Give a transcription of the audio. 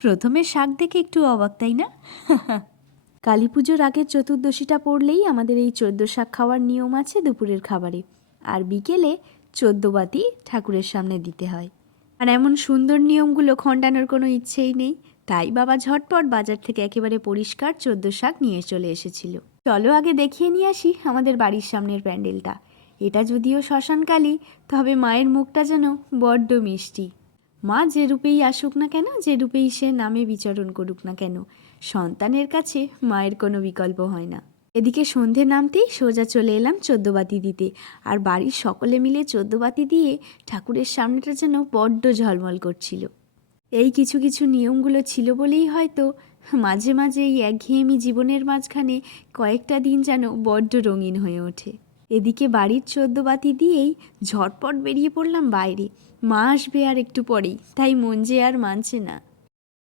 প্রথমে শাক দেখে একটু অবাক, তাই না? কালী পুজোর আগের চতুর্দশীটা পড়লেই আমাদের এই 14 শাক খাওয়ার নিয়ম আছে দুপুরের খাবারে। আর বিকেলে 14 বাতি ঠাকুরের সামনে দিতে হয়। আর এমন সুন্দর নিয়মগুলো খণ্ডানোর কোনো ইচ্ছেই নেই, তাই বাবা ঝটপট বাজার থেকে একেবারে পরিষ্কার 14 শাক নিয়ে চলে এসেছিল। চলো আগে দেখিয়ে নিয়ে আসি আমাদের বাড়ির সামনের প্যান্ডেলটা। এটা যদিও শ্মশানকালী, তবে মায়ের মুখটা যেন বড্ড মিষ্টি। মা যে রূপেই আসুক না কেন, যে রূপেই সে নামে বিচরণ করুক না কেন, সন্তানের কাছে মায়ের কোনো বিকল্প হয় না। এদিকে সন্ধে নামতেই সোজা চলে এলাম 14 বাতি দিতে। আর বাড়ির সকলে মিলে 14 বাতি দিয়ে ঠাকুরের সামনেটা যেন বড্ড ঝলমল করছিল। এই কিছু কিছু নিয়মগুলো ছিল বলেই হয়তো মাঝে মাঝে এই একঘেয়েমি জীবনের মাঝখানে কয়েকটা দিন যেন বড্ড রঙিন হয়ে ওঠে। এদিকে বাড়ির 14 বাতি দিয়েই ঝটপট বেরিয়ে পড়লাম বাইরে। মা আসবে আর একটু পরেই, তাই মন যে আর মানছে না।